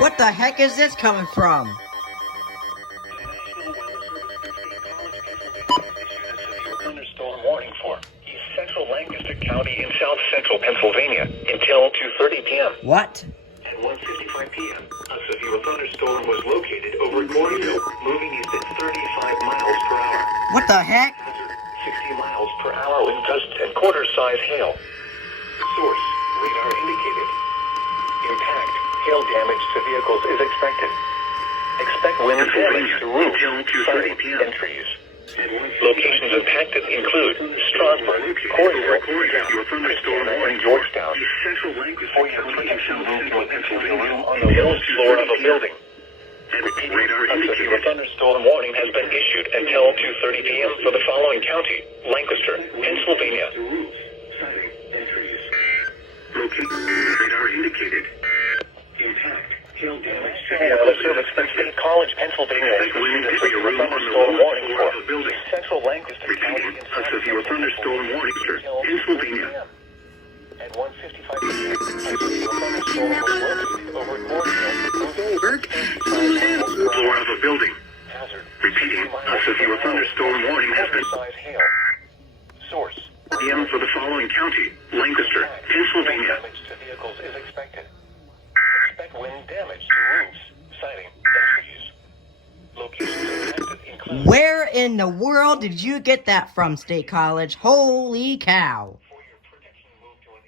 What the heck is this coming from? Thunderstorm warning for East Central Lancaster County in South Central Pennsylvania until 2:30 p.m. What? At 1:55 p.m., a severe thunderstorm was located over Cornville, moving east at 35 miles per hour. What the heck? 60 miles per hour with gusts and quarter-size hail. Source, radar indicated. Impact, hail damage to vehicles is expected. Expect wind damage to roofs, siding, and trees. Locations impacted include Strasburg, Cornville, and Georgetown. For your protection, move to a concealed room on the lowest floor of a building. A severe thunderstorm warning has been issued until 2:30 p.m. for the following county: Lancaster, Pennsylvania. Radar indicated. Impact. Hail damage. Service from State College, Pennsylvania. A severe thunderstorm warning for Central Lancaster County. A severe thunderstorm warning for Pennsylvania. At 1:55 p.m., a severe thunderstorm was located over Cornville. Floor of a building. Hazard. Repeating, a severe thunderstorm warning has been. Hail. Source. PM for the following county: Lancaster, Pennsylvania. Damage to vehicles is expected. Expect wind damage to roofs, siding, and trees. Locations impacted include. Where in the world did you get that from, State College? Holy cow.